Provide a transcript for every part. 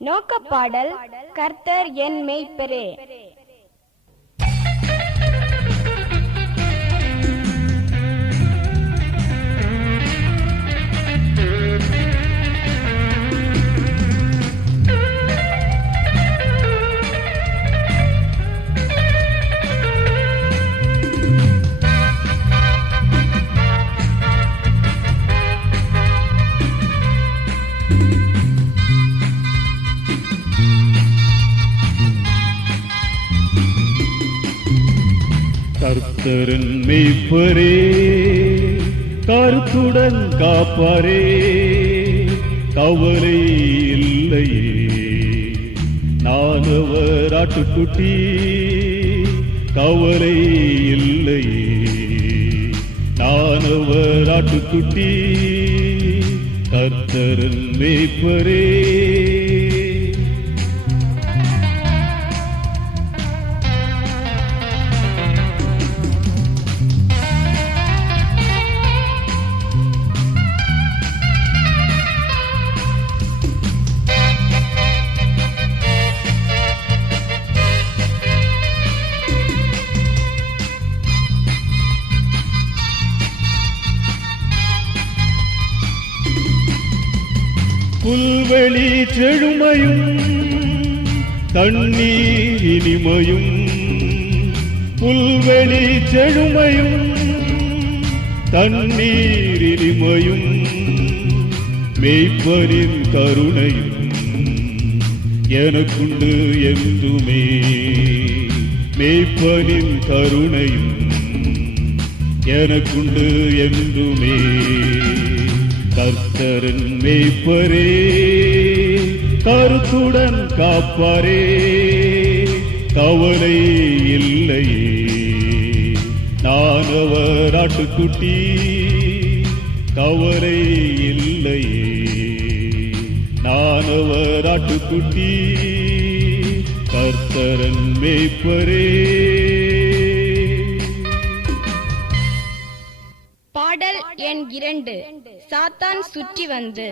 நோக்கப்பாடல். கர்த்தர் என் மேய்ப்பரே. கர்த்தரின் மேய்ப்பரே, கருத்துடன் காப்பாரே, கவலை இல்லையே. நான் அவர் ஆட்டுக்குட்டி, கவலை இல்லையே. நான் அவர் ஆட்டுக்குட்டி, கர்த்தரின் மேய்ப்பரே. புல்வெளி செழுமையும் தண்ணீர் இனிமையும், புல்வெளி செழுமையும் தண்ணீர் இனிமையும், மேய்ப்பரின் கருணையும் எனக்குண்டு என்றுமே. மேய்ப்பரின் கருணையும் எனக்குண்டு என்றுமே. கர்த்தரின் மேய்ப்பரே, கருத்துடன் காப்பாரே, கவலை இல்லையே. நான் அவர் ஆட்டுக்குட்டி, கவலை இல்லையே. நான் அவர் ஆட்டுக்குட்டி, கர்த்தரின் மேய்ப்பரே. பாடல் எண் 2. சாத்தான் சுற்றி வந்து.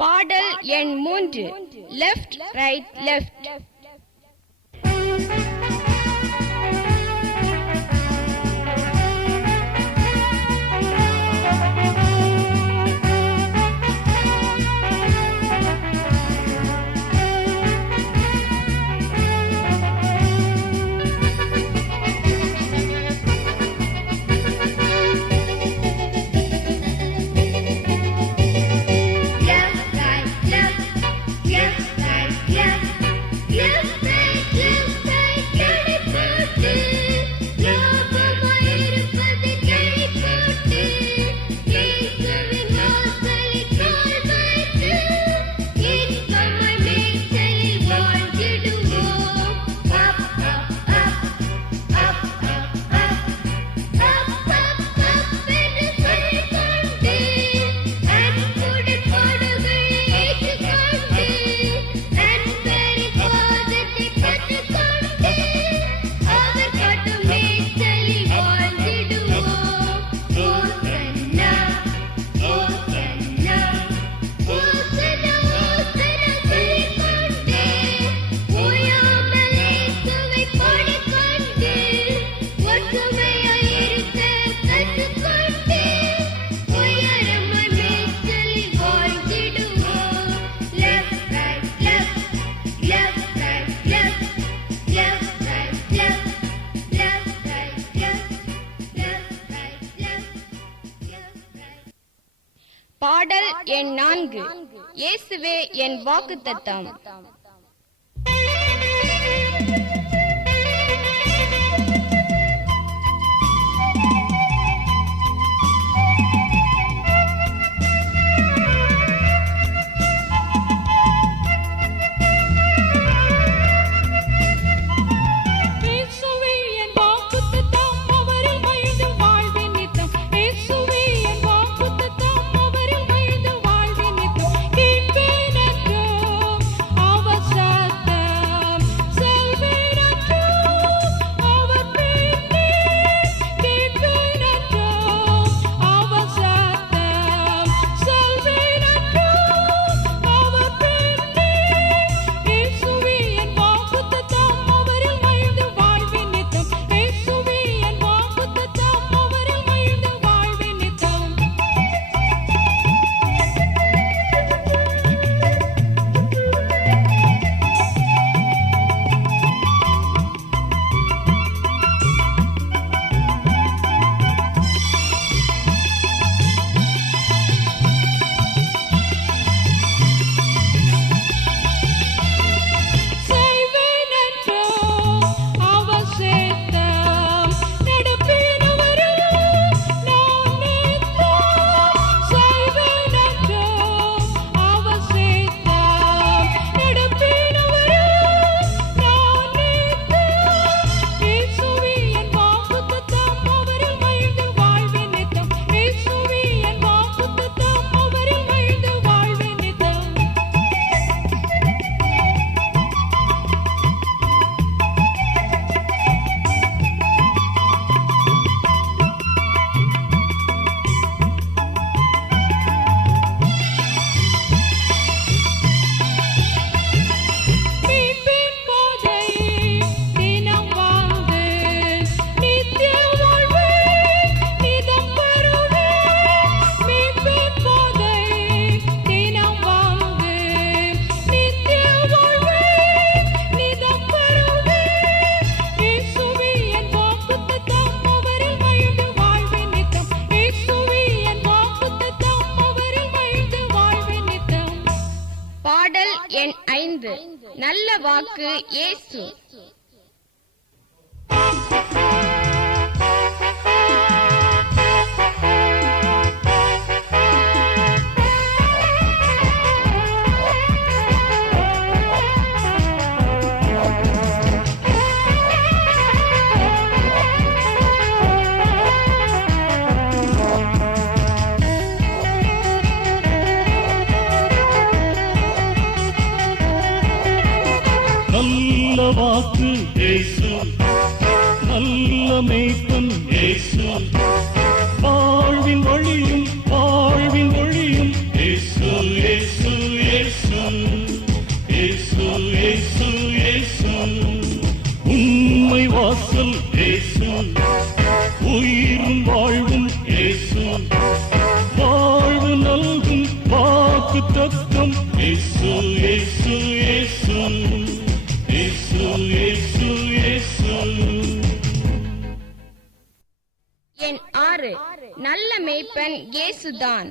பாடல் எண் 3. Left right left. Left, right, left. பாடல் எண் 4. இயேசுவே என் வாக்குத்தத்தம். பாடல் எண் 5. நல்ல வாக்கு இயேசு. நல்ல வாக்கு இயேசு, நல்ல மேய்ப்பன் இயேசு, வாழ்வின் வழியும் வாழ்வின் ஒளியும் இயேசு இயேசு இயேசு இயேசு இயேசு இயேசு. உண்மை வாசல் இயேசு, உயிரும் வாழ்வும் இயேசு, வாழ்வு நல்கும் வாக்குத்தத்தம் இயேசு இயேசு இயேசு இயேசு இயேசு இயேசு. எண் 6. நல்ல மேய்ப்பன் இயேசுதான்.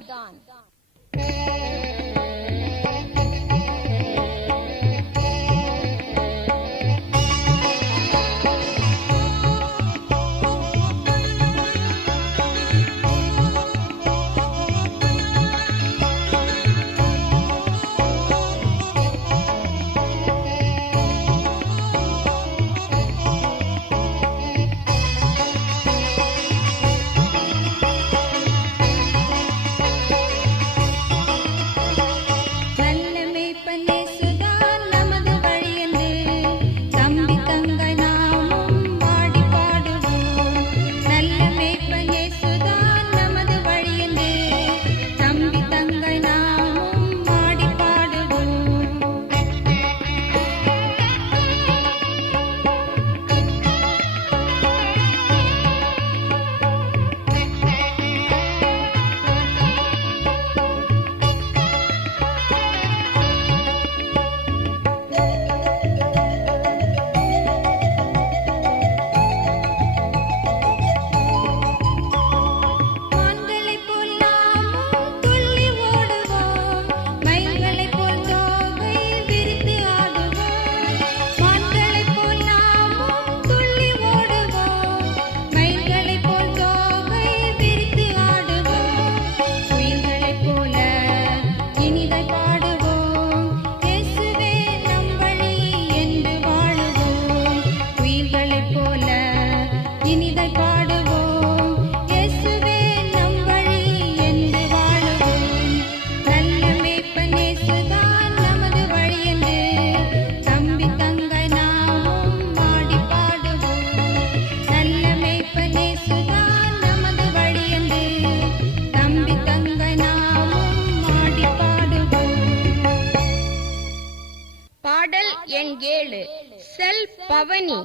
கவனி.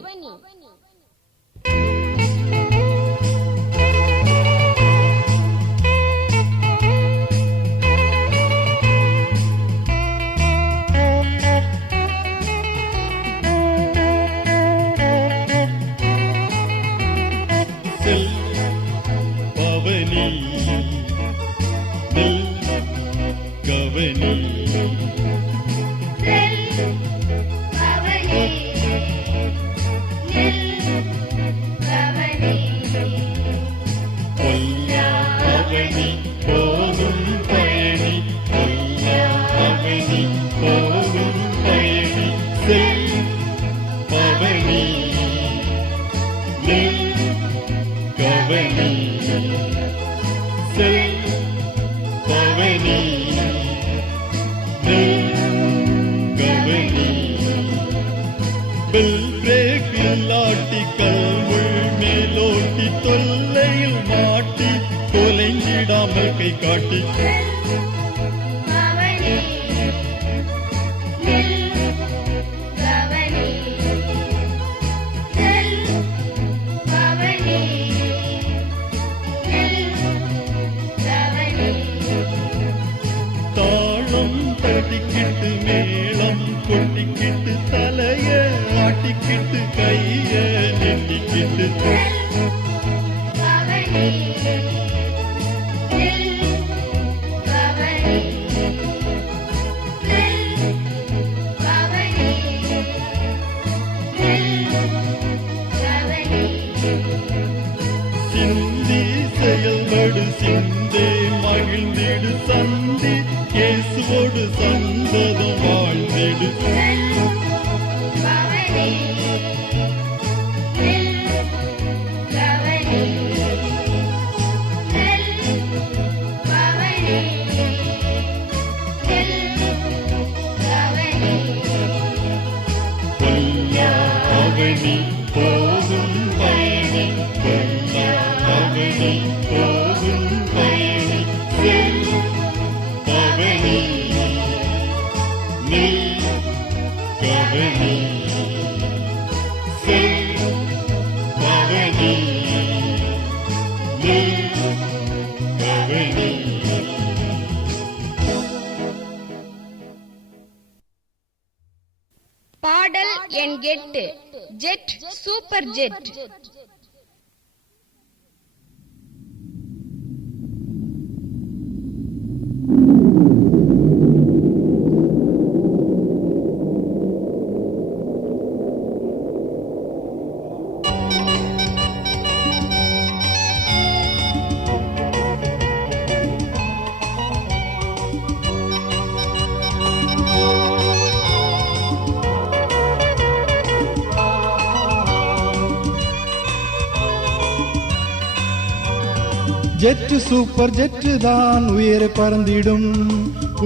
தொல்லையில் மாட்டி தொலைஞ்சிடாமல் கை காட்டி தாளம் தட்டிக்கிட்டு மேளம் கொட்டிக்கிட்டு தலைய ஆட்டிக்கிட்டு கைய நெட்டிக்கிட்டு சிந்தி செயல்படு சிந்தே மகிழ்ந்திடு சந்தி இயேசுவோடு சந்ததம் வாழ்ந்திடு அவனி போகும் பயணி அவனி போகும் பயணி பவனி நீ கவனி பவனி நீ கவனி. பாடல் எண் 8 jet super jet. Jet super jet தான் உயர பறந்திடும்,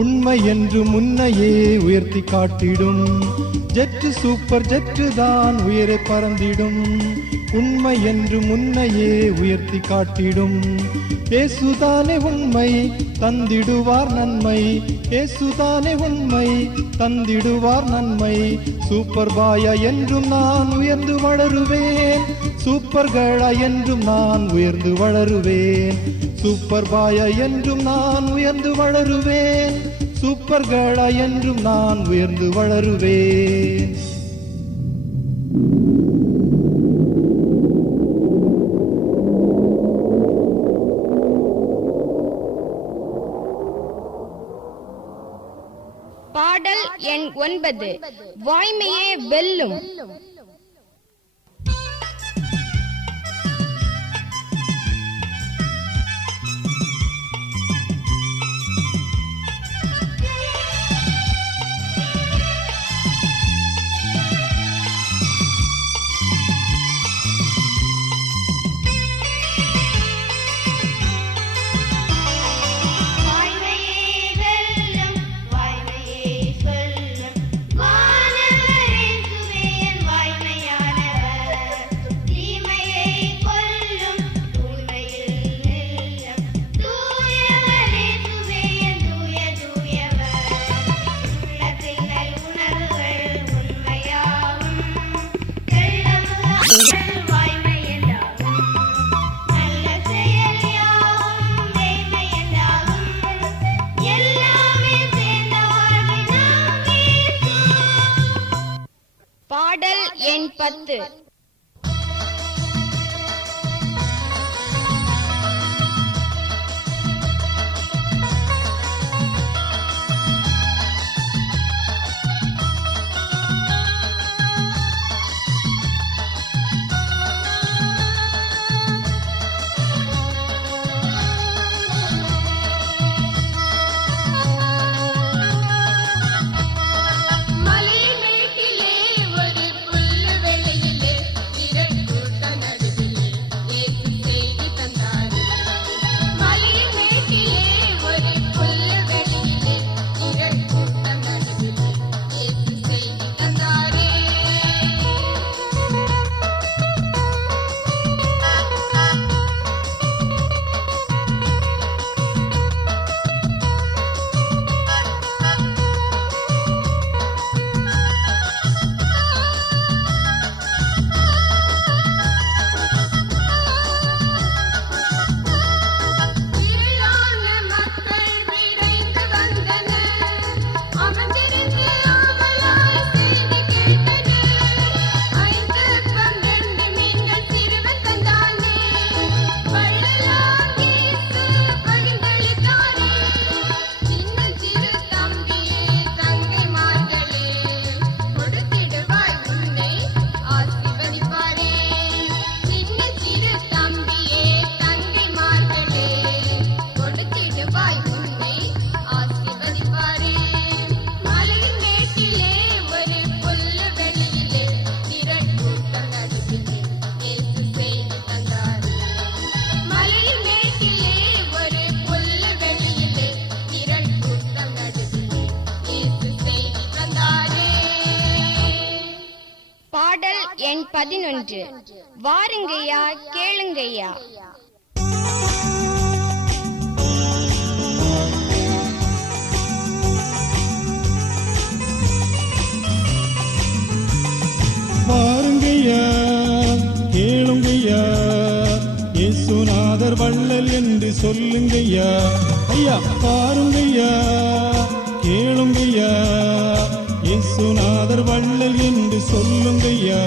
உண்மை என்று முன்னையே உயர்த்தி காட்டிடும். ஜெட்டு சூப்பர் ஜெட்டு தான் உயர பறந்திடும், உண்மை என்று முன்னையே உயர்த்தி காட்டிடும். இயேசுதானே உண்மை தந்திடுவார் நன்மை, இயேசுதானே உண்மை தந்திடுவார் நன்மை. சூப்பர் பாயா என்றும் நான் உயர்ந்து வளருவேன், சூப்பர் கேர்ளா என்றும் நான் உயர்ந்து வளருவேன். சூப்பர் பாயா என்றும் நான் உயர்ந்து வளருவேன், சூப்பர் கேர்ளா என்றும் நான் உயர்ந்து வளருவேன். பாடல் எண் 9 வாய்மையே வெல்லும். வாய்மையே சொல்லும் வானவரின் சுவையன் வாய் 10. பாடல் எண் 11. வாருங்கய்யா கேளுங்கய்யா. வாருங்கய்யா கேளுங்கய்யா, இயேசுநாதர் வள்ளல் என்று சொல்லுங்கய்யா. ஐயா பாருங்கய்யா கேளுங்கய்யா, இயேசுநாதர் வள்ளல் என்று சொல்லுங்கய்யா.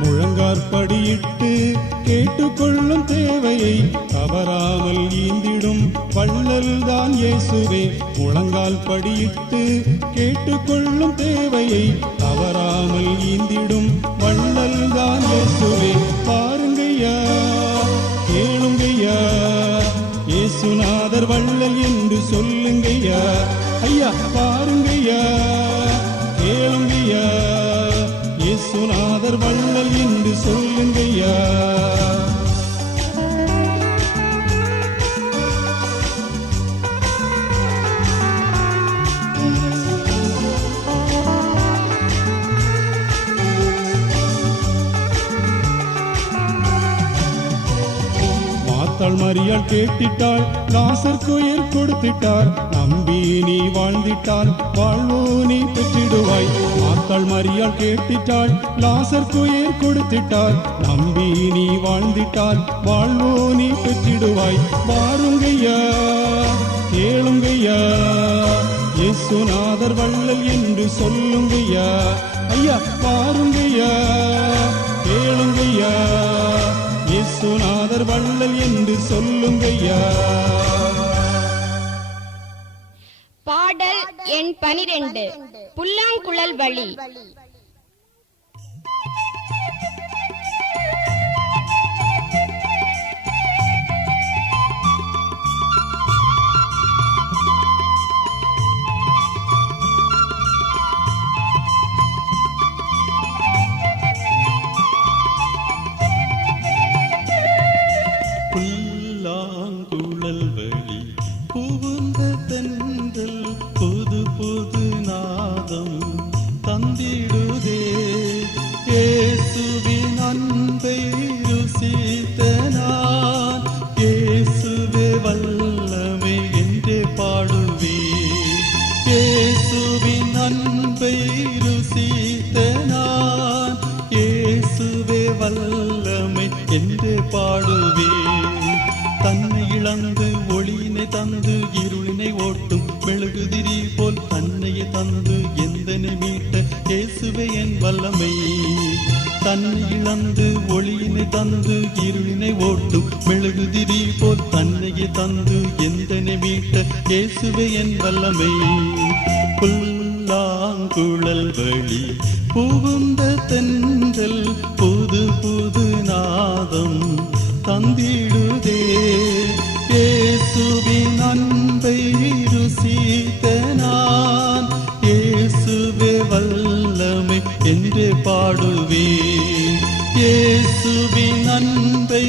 முழங்காற்படியிட்டு கேட்டுக்கொள்ளும் தேவையை தவறாமல் ஈந்திடும் வள்ளல் தான் இயேசுவே. முழங்கால் படியிட்டு கேட்டுக்கொள்ளும் தேவையை தவறாமல் ஈந்திடும் வள்ளல் தான் இயேசுவே. பாருங்கய்யா கேளுங்கய்யா, இயேசுநாதர் வள்ளல் என்று சொல்லுங்கய்யா. ஐயா பாருங்கய்யா கேளுங்கய்யா, இயேசுநாதர் வள்ளல் என்று சொல்லுங்கய்யா. மாத்தாள் மரியாள் கேட்டிட்டாள், லாசருக்கு உயிர் கொடுத்திட்டார். நம்பி நீ வாழ்ந்திட்டால் வாழ்வோ நீ பெற்றிடுவாய். மாத்தாள் மரியாள் கேட்டிட்டாள், லாசருக்கு உயிர் கொடுத்திட்டார். நம்பி நீ வாழ்ந்திட்டால் வாழ்வோ நீ பெற்றிடுவாய். பாருங்கய்யா கேளுங்கய்யா, இயேசுநாதர் வள்ளல் என்று சொல்லுங்கய்யா. ஐயா பாருங்கய்யா கேளுங்கய்யா, இயேசுநாதர் வள்ளல் என்று சொல்லுங்கய்யா. பாடல் எண் 12. புல்லாங்குழல் வழி. புல்லாங்குழல் வழி புகுந்த தென்றல் புது புது நாதம் தந்திடுதே. இயேசுவின் அன்பை ருசித்த நான், இயேசுவே வல்லமை என்றே பாடுவேன். இயேசுவின் அன்பை ருசித்த நான், இயேசுவே வல்லமை என்றே இருளினை ஓட்டும் மெழுகுதிரி போல் தன்னையை தந்து எந்தனை மீட்ட இயேசுவே என் வல்லமை. தன்னை இழந்து ஒளியினை தந்து இருளினை ஓட்டும் மெழுகுதிரி போல் தன்னையை தந்து எந்தனை மீட்ட இயேசுவே என் வல்லமை. புல்லாங்குழல் வழி புகுந்த தென்றல் புது புது நாதம் தந்திடுதே. இயேசுவின் அன்பை ருசித்த நான் இயேசுவே வல்லமை என்று பாடுவேன். இயேசுவின் அன்பை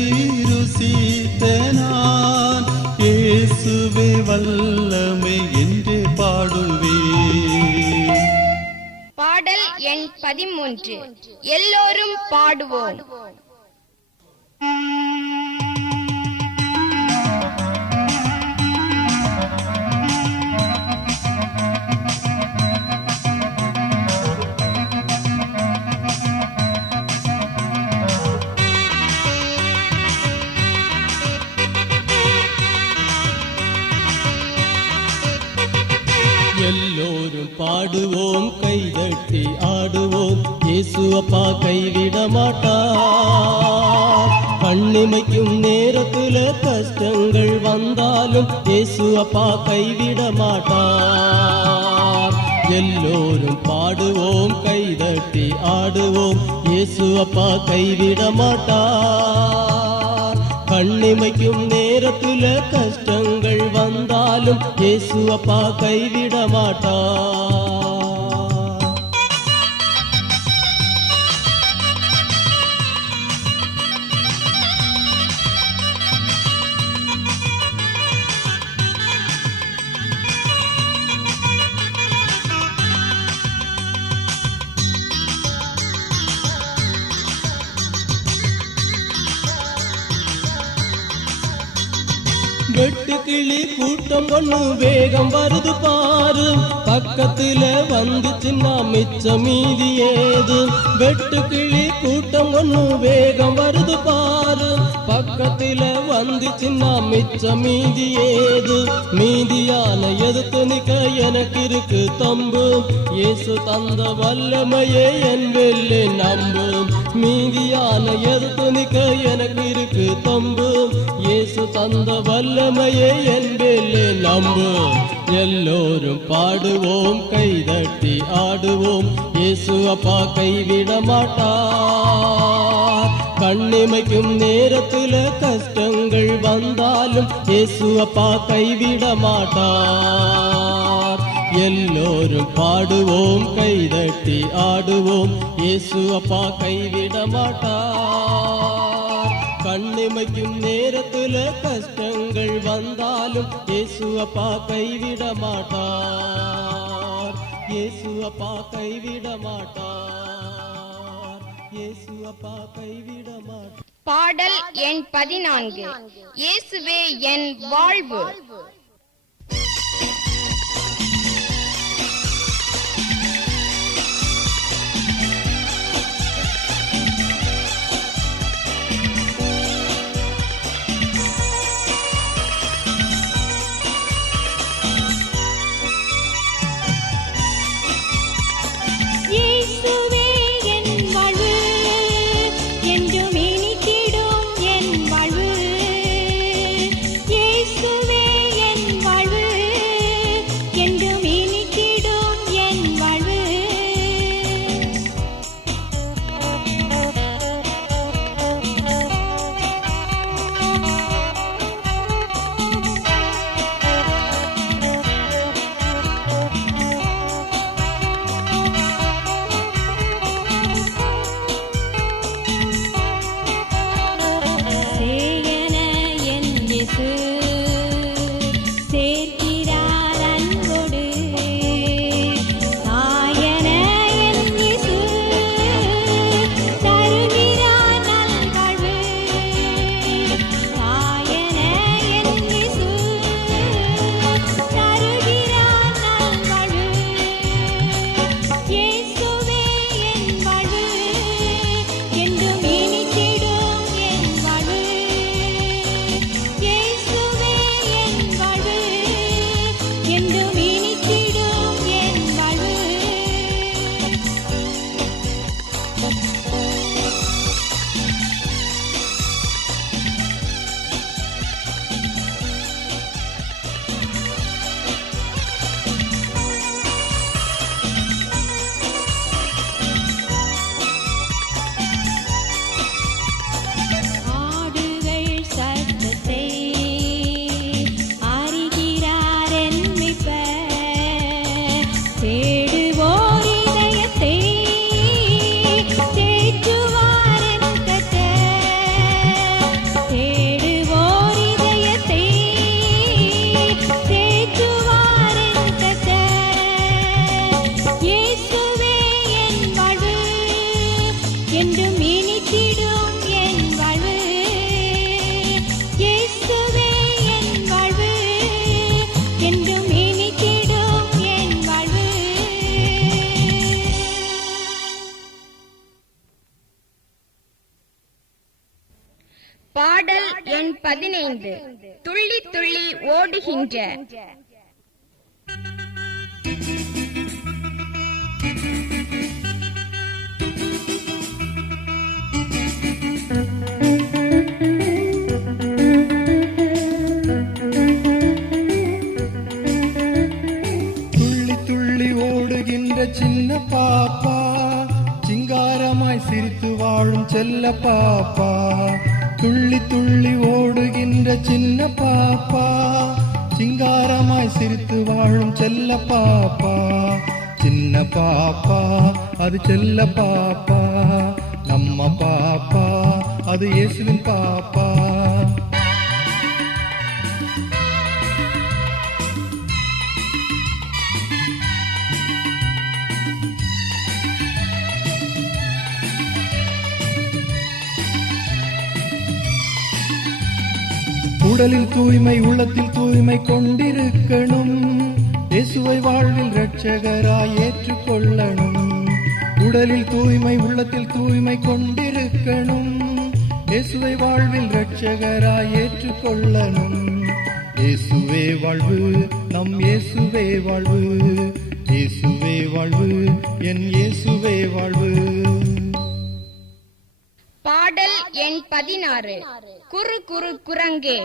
ருசித்த நான் இயேசுவே வல்லமை என்று பாடுவேன். பாடல் எண் 13. எல்லோரும் பாடுவோம். எல்லோரும் பாடுவோம், கைதட்டி ஆடுவோம், இயேசு அப்பா கைவிட மாட்டார். கண்ணிமைக்கும் நேரத்துல கஷ்டங்கள் வந்தாலும் இயேசு அப்பா கைவிட மாட்டார். எல்லோரும் பாடுவோம், கைதட்டி ஆடுவோம், இயேசு அப்பா கைவிட மாட்டார். கண்ணிமைக்கும் நேரத்துல கஷ்டங்கள் வந்தாலும் இயேசு அப்பா கைவிட மாட்டார். வெட்டுக்கிளி கூட்டம் ஒண்ணு வேகம் வருது பாரு, பக்கத்துல வந்துச்சுன்னா மிச்சம் மீதி ஏது. வெட்டுக்கிளி கூட்டம் ஒண்ணு வேகம் வருது பாரு, பக்கத்துல வந்துச்சுன்னா மிச்சம் மீதி ஏது. மீதியான எதிர்த்து நிக்க எனக்கு இருக்கு தம்பு, இயேசு தந்த வல்லமையே என் வெள்ளை நம்பு. மீதியான எதிர்த்து நிக்க எனக்கு இருக்கு தம்பு, இயேசு தந்த வல்லமையே என் வெள்ளை நம்பு. எல்லோரும் பாடுவோம், கைதட்டி ஆடுவோம், இயேசு அப்பா கைவிட மாட்டார். கண்ணிமைக்கும் நேரத்துல கஷ்டங்கள் வந்தாலும் இயேசு அப்பா கைவிட மாட்டார். எல்லோரும் பாடுவோம், கைதட்டி ஆடுவோம், இயேசு அப்பா கைவிட மாட்டார். கண்ணிமைக்கும் நேரத்துல கஷ்டங்கள் வந்தாலும் இயேசு அப்பா கைவிட மாட்டார். இயேசு அப்பா கைவிட மாட்டார். இயேசு அப்பா கைவிட மாட்டார். பாடல் எண் 14. இயேசுவே என் வாழ்வு. இயேசுவே என் வாழ்வு, என்றும் இனித்திடும் என் வாழ்வு. இயேசுவே என் பாடல் எண் 15. துள்ளி துள்ளி ஓடுகின்ற. துள்ளி துள்ளி ஓடுகின்ற சின்ன பாப்பா, சிங்காரமாய் சிரித்து வாழும் செல்ல பாப்பா. துள்ளி துள்ளி ஓடுகின்ற சின்ன பாப்பா, சிங்காரமாய் சிரித்து வாழும் செல்ல பாப்பா. சின்ன பாப்பா அது செல்ல பாப்பா, நம்ம பாப்பா அது இயேசுவின் பாப்பா. உடலில் தூய்மை உள்ளத்தில் தூய்மை கொண்டிருக்கணும், இயேசுவை வாழ்வில் இரட்சகராய் ஏற்றுக்கொள்ளணும். உடலில் தூய்மை உள்ளத்தில் தூய்மை கொண்டிருக்கணும், இயேசுவை வாழ்வில் இரட்சகராய் ஏற்றுக்கொள்ளணும். இயேசுவே வாழ்வு, நம் இயேசுவே வாழ்வு, இயேசுவே வாழ்வு, என் இயேசுவே வாழ்வு. பாடல் எண் 16. குறு குறு குரங்கே.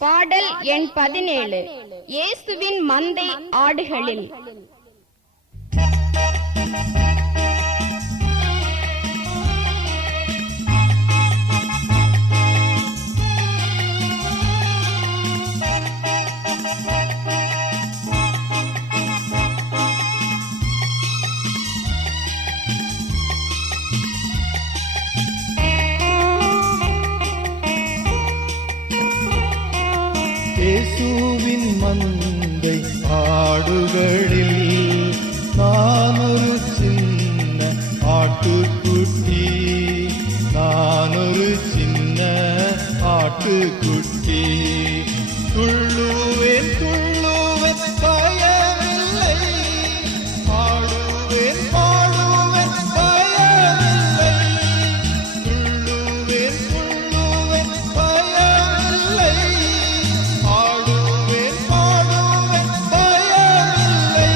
பாடல் எண் 17. இயேசுவின் மந்தை ஆடுகளில். இயேசுவின் மந்தை ஆடுகளில் நான் ஒரு சின்ன ஆட்டுக்குட்டி, நான் ஒரு சின்ன ஆட்டுக்குட்டி. துள்ளுவேன் துள்ளுவேன் பயமில்லை, ஆடுவேன் பாடுவேன் பயமில்லை. துள்ளுவேன் துள்ளுவேன் பயமில்லை, ஆடுவேன் பாடுவேன் பயமில்லை.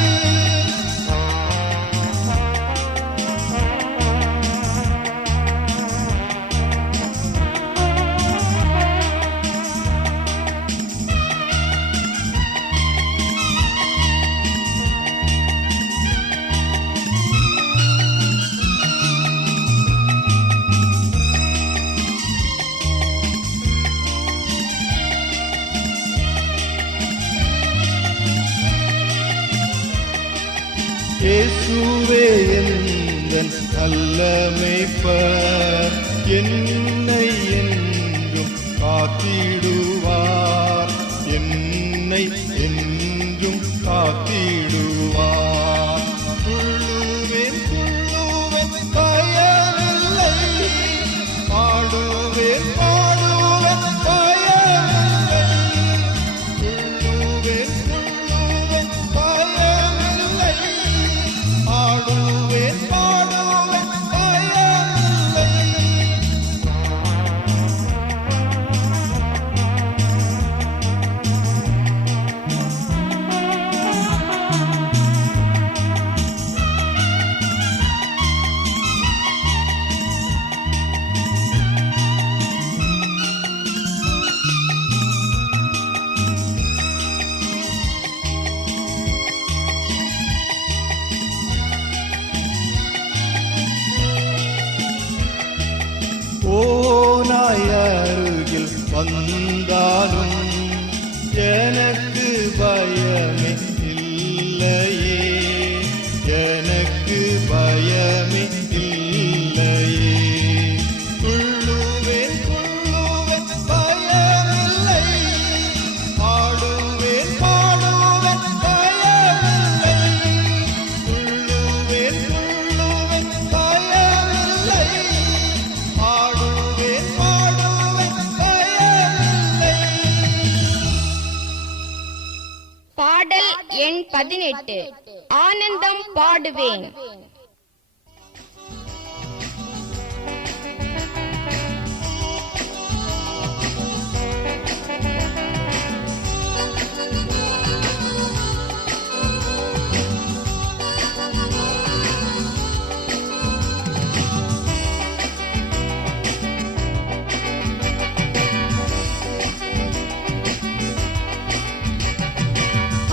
இயேசுவே எந்தன் நல்ல மேய்ப்பர், என்னை என்றும் காத்திடுவார், என்னை என்றும் காத்திடுவார். துள்ளுவேன் துள்ளுவேன் பயமில்லை, ஆடுவேன் பாடுவேன் தூணாய் அருகில் வந்தாலும் எனக்கு பயமே இல்லையே, எனக்கு பயமே இல்லையே. துள்ளுவேன் துள்ளுவேன் பயமில்லை, பாடுவேன் பாடுவேன் பயமில்லை. துள்ளுவேன் துள்ளுவேன் பயமில்லை, பாடுவேன் பாடுவேன் பயமில்லை. பாடல் எண் 18. ஆனந்தம் பாடுவேன்.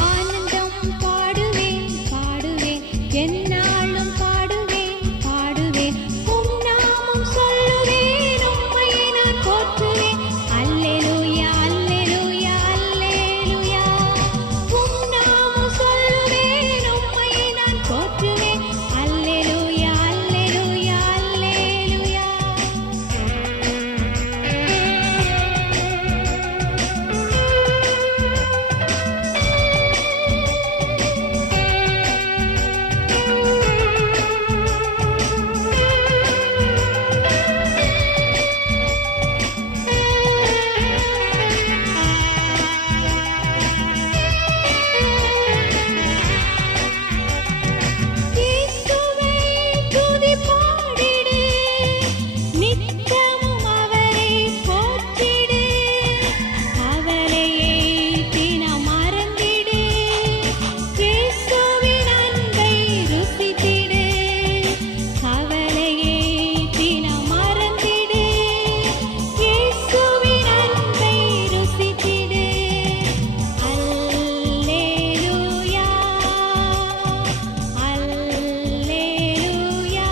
ஆனந்தம் பாடுவேன் பாடுவேன் என்னாலும் பாடுவேன் பாடுவேன் உம் நாமம் சொல்லுவேன் உம்மையை நான் போற்றுவேன். அல்லேலூயா அல்லேலூயா அல்லேலூயா. உம் நாமம் சொல்லுவேன் உம்மையை நான் போற்றுவேன். அல்லேலூயா அல்லேலூயா அல்லேலூயா. இயேசுவே துதி பாடிடு, நித்தமும் அவரை போற்றிடு. அவரையே தினம் மறந்திடு, இயேசுவின் அன்பை ருசித்திடு. அவரையே தினம் மறந்திடு, இயேசுவின் அன்பை ருசித்திடு. அல்லேலூயா அல்லேலூயா.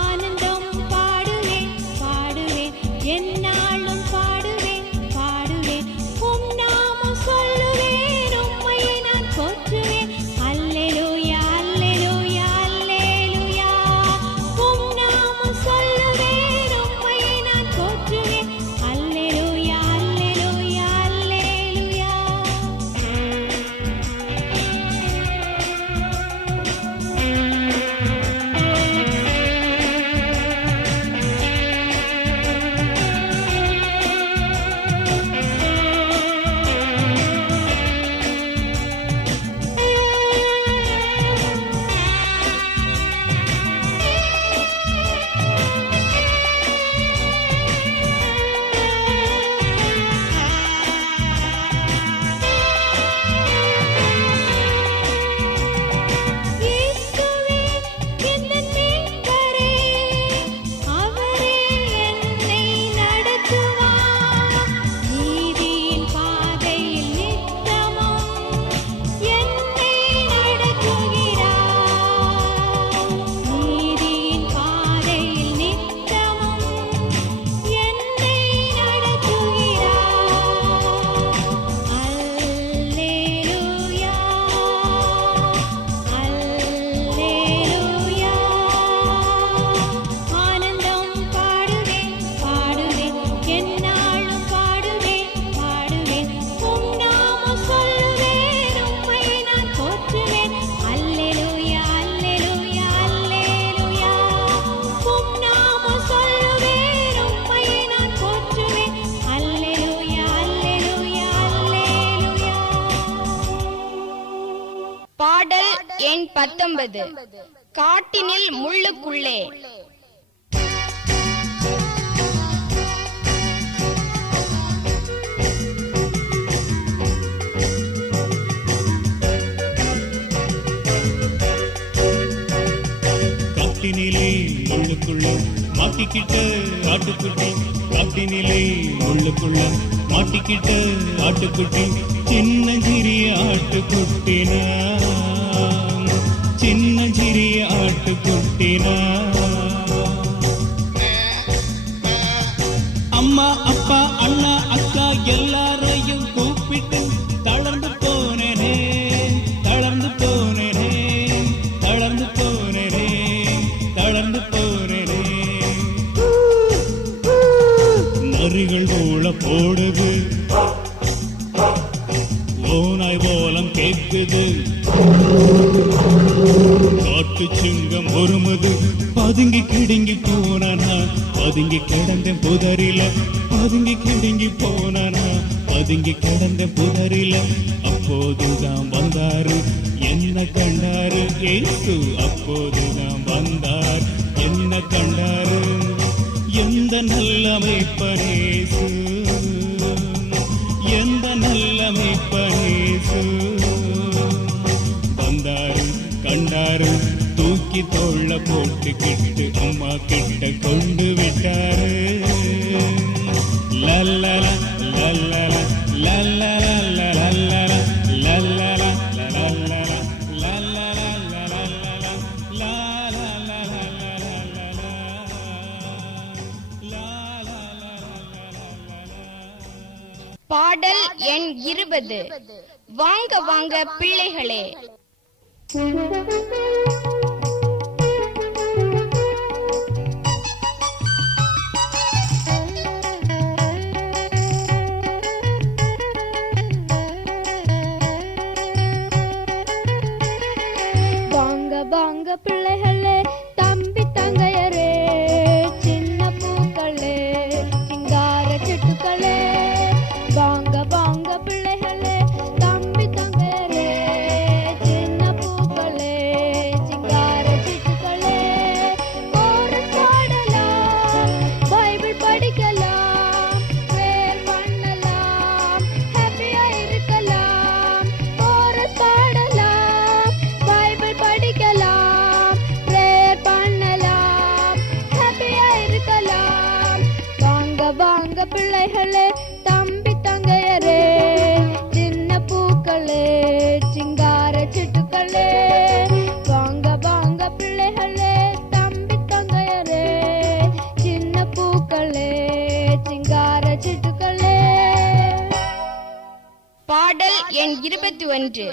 ஆனந்தம் பாடுவேன் பாடுவேன் என்னாலும் பாடுவேன் பாடுவேன் உம் நாமம் சொல்லுவேன் உம்மையை நான் போற்றுவேன். அல்லேலூயா அல்லேலூயா அல்லேலூயா. உம் நாமம் சொல்லுவேன் உம்மையை நான் போற்றுவேன். அல்லேலூயா அல்லேலூயா அல்லேலூயா. இயேசுவே எந்தன் மீட்பரே, அவரே என்னை நடத்துவார். நீதியின் பாதையில் நித்தமும் என்னை நடத்துகிறார். நீதியின் பாதையில் நித்தமும் என்னை நடத்துகிறார். அல்லேலூயா அல்லேலூயா. ஆனந்தம் பாடுவேன் பாடுவேன் என்னாலும் பாடுவேன் பாடுவேன் உம் நாமம் சொல்லுவேன் உம்மையை நான் போற்றுவேன். அல்லேலூயா அல்லேலூயா அல்லேலூயா. உம் நாமம் சொல்லுவேன் உம்மையை நான் போற்றுவேன். அல்லேலூயா அல்லேலூயா அல்லேலூயா. பாடல் எண் 19. காட்டினில் முள்ளுக்குள்ளே. காட்டினிலே முள்ளுக்குள்ள மாட்டிக்கிட்ட ஆட்டுக்குட்டி, காட்டினிலே முள்ளுக்குள்ள மாட்டிக்கிட்ட ஆட்டுக்குட்டி, சின்னஞ்சிறிய ஆட்டுக்குட்டினா, சின்னஞ்சிறிய ஆட்டுக்குட்டினா. கேக்குது. காட்டு சிங்கம் ஒருமது பதுங்கி கிடுங்கி போனானா, பதுங்கி கிடந்த புதரில, பதுங்கி கிடுங்கி போனானா, பதுங்கி கிடந்த புதரில. அப்போதுதான் வந்தாரு, என்ன கண்டாரு இயேசு, அப்போதுதான் வந்தார், என்ன கண்டாரு, எந்த நல்ல மேய்ப்பனேசு, எந்த நல்ல மேய்ப்பனேசு. வந்தாரு, கண்டாரு, தூக்கி தோள்ள போட்டுக்கிட்டு அம்மா கிட்ட கொண்டு விட்டாரு. லல்லல லல்லல லல்லல லல்லல லல்லல லல்லல பாடல் எண் 20. வாங்க வாங்க பிள்ளைகளே. வாங்க வாங்க பிள்ளைகளே, தம்பி தங்கையரே, சின்ன பூக்களே, சிங்கார சிட்டுக்களே. வாங்க வாங்க பிள்ளைகளே, தம்பி தங்கையரே, சின்ன பூக்களே, சிங்கார சிட்டுக்களே. கோரஸ் பாடலாம், பைபிள் படிக்கலாம், பிரேயர் பண்ணலாம், ஹாப்பியா இருக்கலாம். கோரஸ் பாடலாம், பைபிள் படிக்கலாம், பிரேயர் பண்ணலாம், ஹாப்பியா இருக்கலாம். வாங்க வாங்க பிள்ளைகளே, தம்பி தங்கையரே, சின்ன பூக்களே, சிங்கார சிட்டுக்களே. வாங்க வாங்க பிள்ளைகளே, தம்பி தங்கையரே, சின்ன பூக்களே, சிங்கார சிட்டுக்களே. பாடல் எண் 21.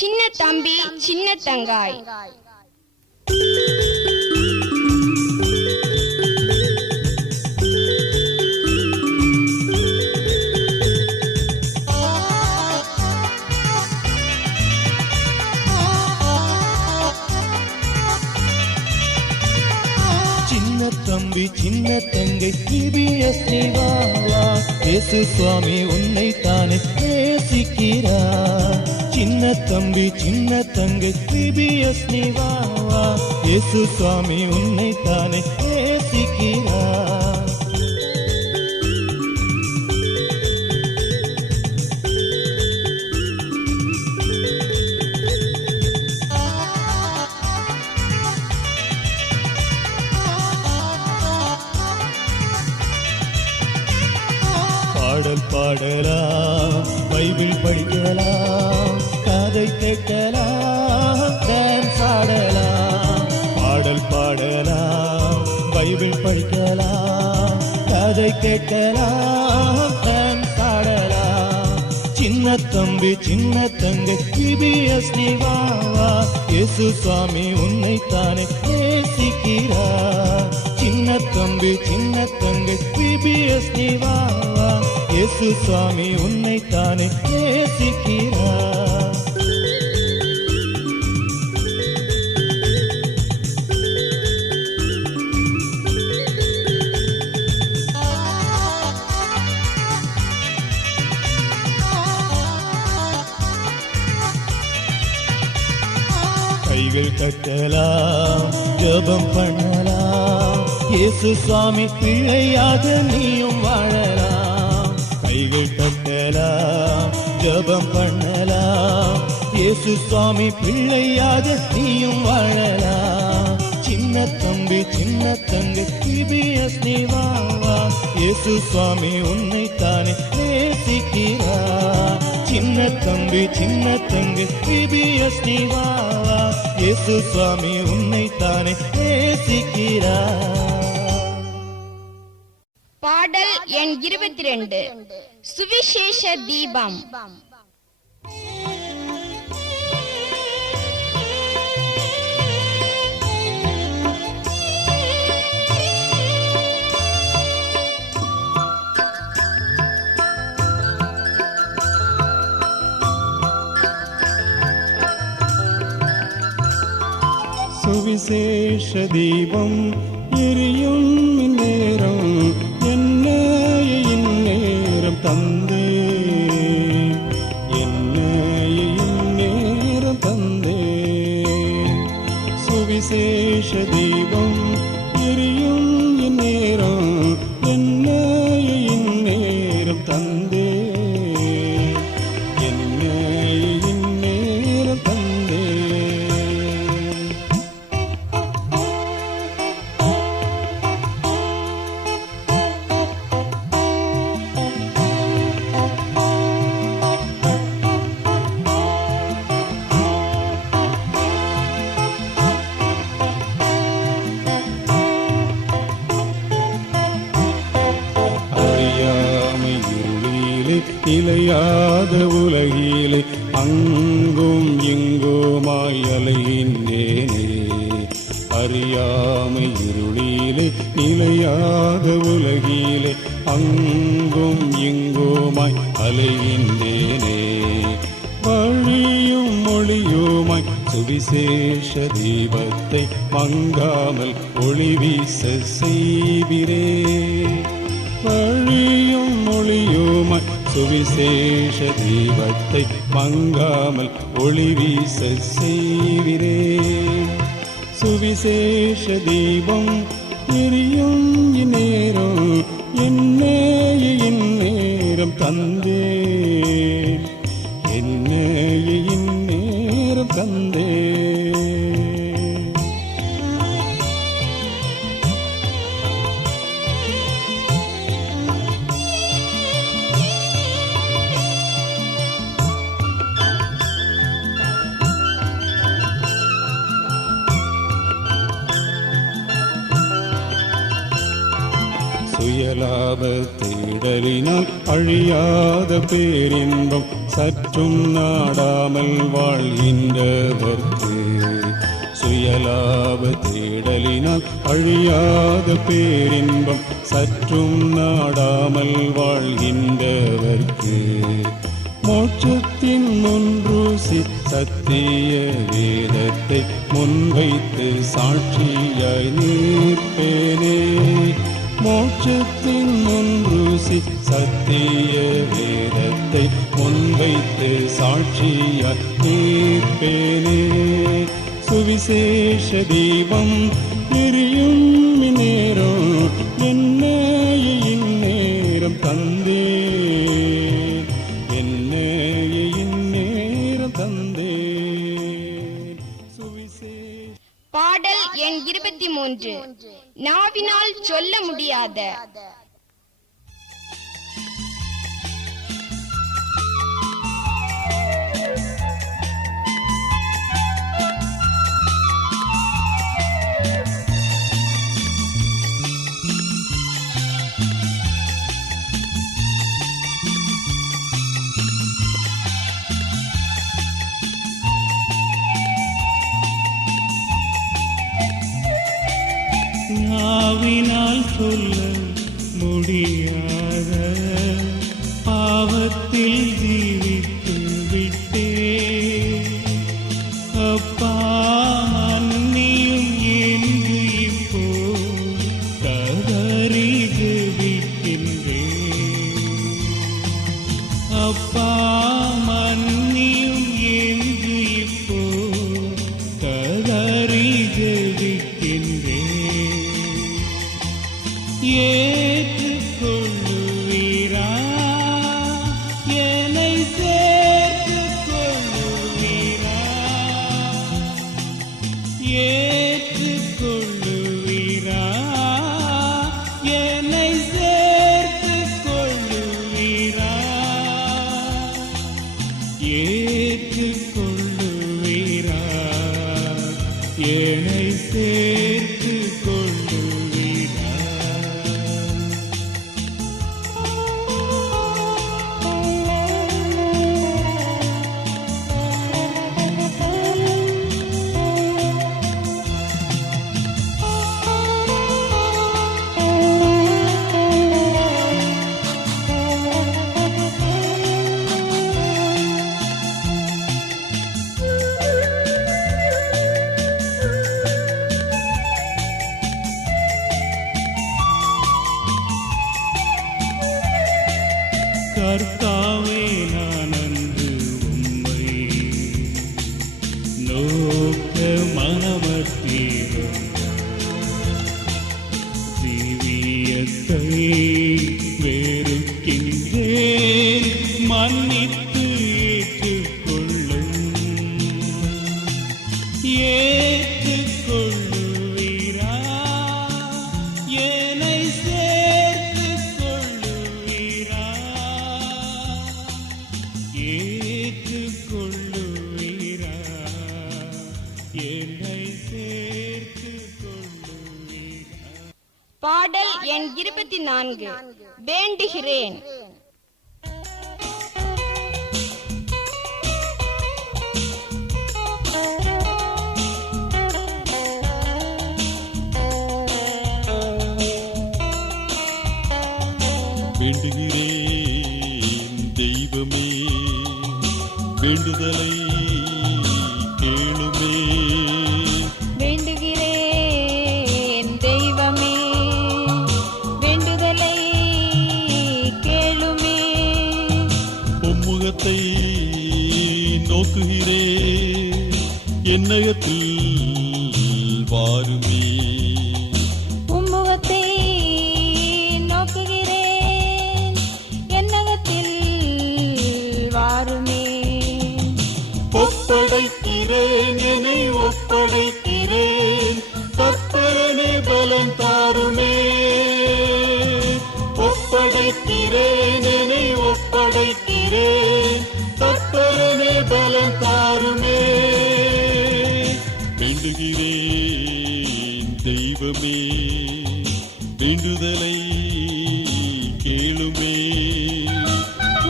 சின்ன தம்பி சின்ன தங்காய். சின்ன தம்பி சின்ன தங்கை CBS வாவா, இயேசு சுவாமி உன்னை தானே நேசிக்கிறார். சின்ன தம்பி சின்ன தங்கை CBS வாவா, இயேசு சுவாமி உன்னை தானே நேசிக்கிறார். பாடல் பாடலாம், பைபிள் படிக்கலாம், கதை கேட்கலாம், டான்ஸ் ஆடலாம். பாடல் பாடலாம், பைபிள் படிக்கலாம், கதை கேட்கலாம், டான்ஸ் ஆடலாம். சின்ன தம்பி சின்ன தங்கை CBS வாவா, இயேசு சுவாமி உன்னை தானே நேசிக்கிறார். சின்ன தம்பி சின்ன தங்கை CBS வாவா, இயேசு சுவாமி உன்னை தானே நேசிக்கிறார். கைகள் கட்டலாம், ஜெபம் பண்ணலாம், இயேசு சுவாமி பிள்ளையாக நீயும் வாழலாம். கைகள் கட்டலாம், ஜெபம் பண்ணலாம், இயேசு சுவாமி பிள்ளையாக நீயும் வாழலாம். சின்ன தம்பி சின்ன தங்கை CBS வாவா, இயேசு சுவாமி உன்னை தானே நேசிக்கிறார். சின்ன தம்பி சின்ன தங்கை CBS வாவா, இயேசு சுவாமி உன்னை தானே நேசிக்கிறார். பாடல் எண் 22. சுவிசேஷ தீபம். சுவிசேஷ தீபம் எரியும் இந்நேரம் என்னைய இந்நேரம் தந்தே என்னைய இந்நேரம் தந்தே சுவிசேஷ தீபம் எரியும் இந்நேரம் என்னைய இந்நேரம் தந்தே என்னைய இந்நேரம் தந்தே அறியாமை இருளிலே இலையாத உலகிலே அங்கும் இங்குமாய் அலைகின்றேனே அறியாமை இருளிலே நிலையாத உலகிலே அங்கும் இங்குமாய் அலைகின்றேனே வழியும் மொழியுமாய் சுவிசேஷ தீபத்தை மங்காமல் ஒளி வீச செய்கிறே வழியும் மொழியுமாய் சுவிசேஷ தீபத்தை மங்காமல் ஒளி வீச செய்கிறே சுவிசேஷ தீபம் எரியும் இந்நேரம் என்னைய இந்நேரம் தந்தே என்னைய இந்நேரம் தந்தே சுயலாப தேடலினால் அழியாத பேரின்பம் சற்றும் நாடாமல் வாழ்கின்றவர்க்கு சுயலாப தேடலினால் அழியாத பேரின்பம் சற்றும் நாடாமல் வாழ்கின்றவர்க்கு மோட்சத்தின் முன்றுசி சத்திய வேதத்தை முன்வைத்து சாட்சியாய் நிற்பேனே மோட்சத்தின் முன்றுசி சத்திய வேதத்தை முன்வைத்து சாட்சியாய் நிற்பேனே சுவிசேஷ தீபம் எரியும் இந்நேரம் என்னைய இந்நேரம் தந்தே என்னைய இந்நேரம் தந்தே சுவிசேஷ பாடல் எண் 23. நாவினால் சொல்ல முடியாத. நாவினால் சொல்ல முடியாத பாவத்தில் ஜீவித்து விட்டே அப்பா மன்னியும் என்று இப்போ கதறி ஜெபிக்கின்றேன் அப்பா மன்னியும் என்று இப்போ கதறி ஜெபிக்கின்றேன் ஏற்றுக்கொள்ளுவீரா என்னை பாடல் எண் 24 வேண்டுகிறேன். வேண்டுகிறேன் தெய்வமே, வேண்டுதலை கேளுமே. வேண்டுகிறேன் தெய்வமே, வேண்டுதலை கேளுமே. பொம்முகத்தை நோக்குகிறேன், என்னகத்தில் வாருமே. உம்முகத்தை நோக்குகிறேன், என்னகத்தில் வாருமே. ஒப்படைக்கிறேன், என்னை ஒப்படைக்கிறேன், கர்த்தரனே பலம் தாருமே. ஒப்படைக்கிறேன், என்னை ஒப்படைக்கிறேன், கர்த்தரனே பலம் தாருமே. வேண்டுகிறேன் தெய்வமே, வேண்டுதலை கேளுமே.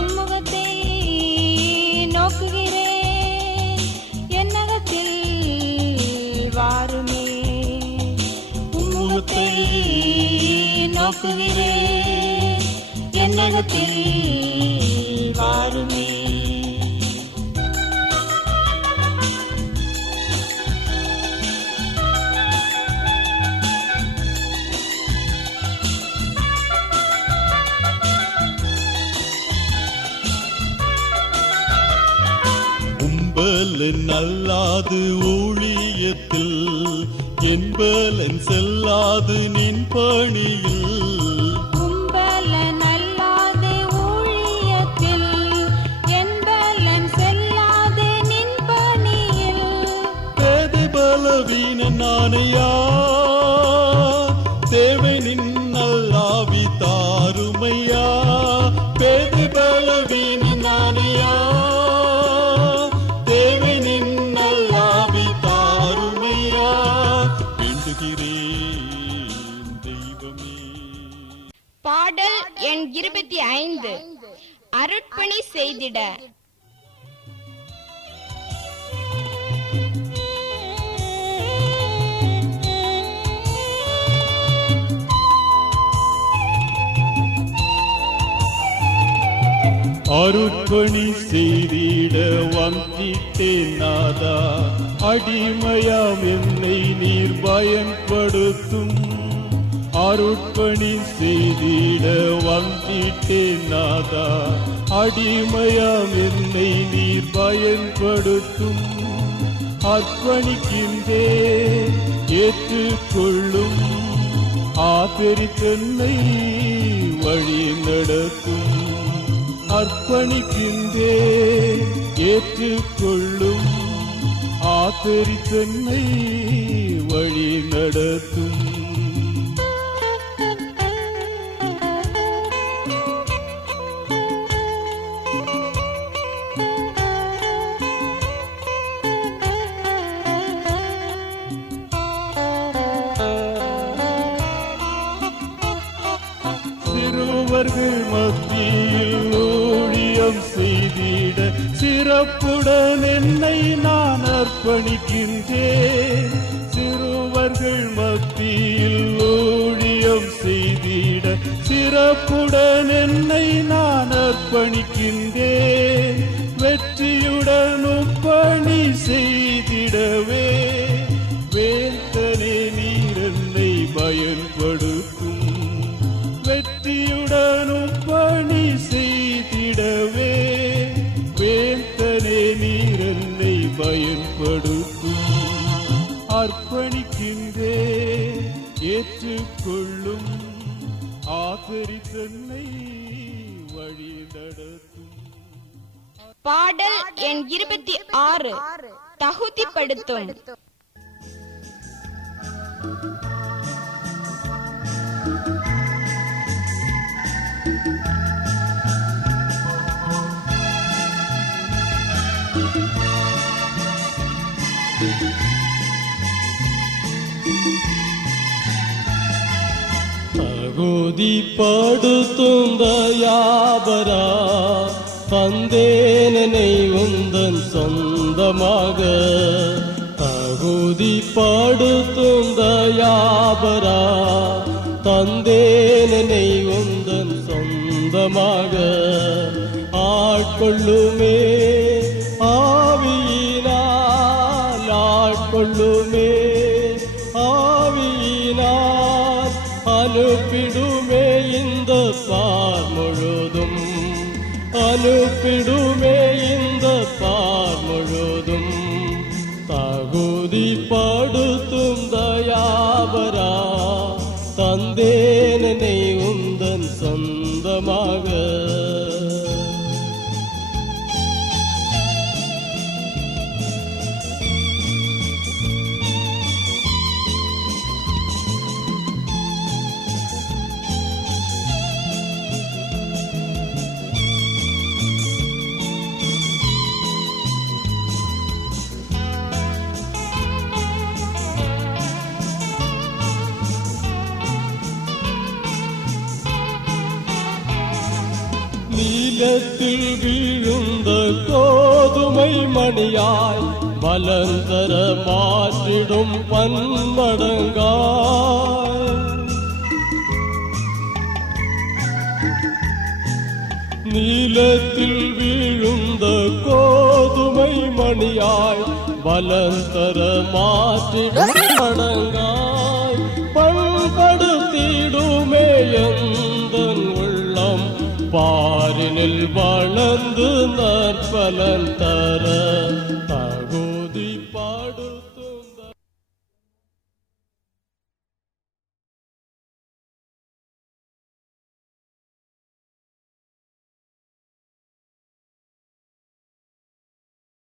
உம்முகத்தை நோக்குகிறேன், என்னகத்தில் வாருமே. முகத்தை நோக்குகிறேன், என்னகத்தில் வாருமே. உம்பலன் அல்லாது ஊழியத்தில், என்பலன் செல்லாது நின் பணியில். உம்பலன் அல்லாது ஊழியத்தில், என்பலன் செல்லாது நின் பணியில். பேதை பலவீன நானையா, தேவனின் நல்லாவி தாருமையா. பேதை பலவீன நானையா, தேவனின் நல்லாவி தாருமையா. வேண்டுகிறேன் தெய்வமே. பாடல் எண் 25 அருட்பணி செய்திட. அருட்பணி செய்திட வந்திட்டேன் நாதா, அடிமையாம் என்னை நீர் பயன்படுத்தும். அருட்பணி செய்திட வந்திட்டேன் நாதா, அடிமையாம் என்னை நீர் பயன்படுத்தும். அர்ப்பணிக்கின்றேன் ஏற்றுக்கொள்ளும், ஆதரித்தன்னை வழி நடத்தும். அர்ப்பணிக்கின்றேன் ஏற்றுக்கொள்ளும், ஆதரித்தன்னை வழி நடத்தும். சிறுவர்கள் மத்தியில் ஊழியம் செய்திட, சிறப்புடன் என்னை நான் அர்ப்பணிக்கின்றேன். சிறுவர்கள் மத்தியில் ஊழியம் செய்திட, சிறப்புடன் என்னை நான் அர்ப்பணிக்கின்றேன். வெற்றியுடனும் பணி செய்திடவே, வேந்தனே நீர் என்னை பயன்படுத்தும். வெற்றியுடனும் பணி செய்திடவே, வேந்தனே நீர் என்னை பயன்படுத்தும். அர்ப்பணிக்கின்றேன் ஏற்றுக்கொள்ளும், ஆதரித்தன்னை வழி நடத்தும். பாடல் எண் 26 தகுதிப்படுத்தும். தகுதிப்படுத்தும் தயாபரா தந்தேனனை உந்தன் சொந்தமாக தகுதிப்படுத்தும் தயாபரா தந்தேனனை உந்தன் சொந்தமாக ஆட்கொள்ளுமே ஆவியினால் ஆட்கொள்ளுமே ஆவியினால் அனுப்பிடுமே இந்த பார் முழுதும் அனுப்பிடுமே இந்த பார் முழுதும் தகுதிப்படுத்தும் தயாபரா தந்தேனனை உந்தன் சொந்தமாக நீலத்தில் வீழுந்த கோதுமை மணியாய் மலர்ந்தர மாற்றிடும் பன்மடங்காய் நீலத்தில் வீழுந்த கோதுமை மணியாய் மலர்ந்தர மாற்றிடும் மடங்காய் பண்படுத்திடுமே எந்தன் உள்ளம் பாரினில் வளர்ந்து நற்பலன் தர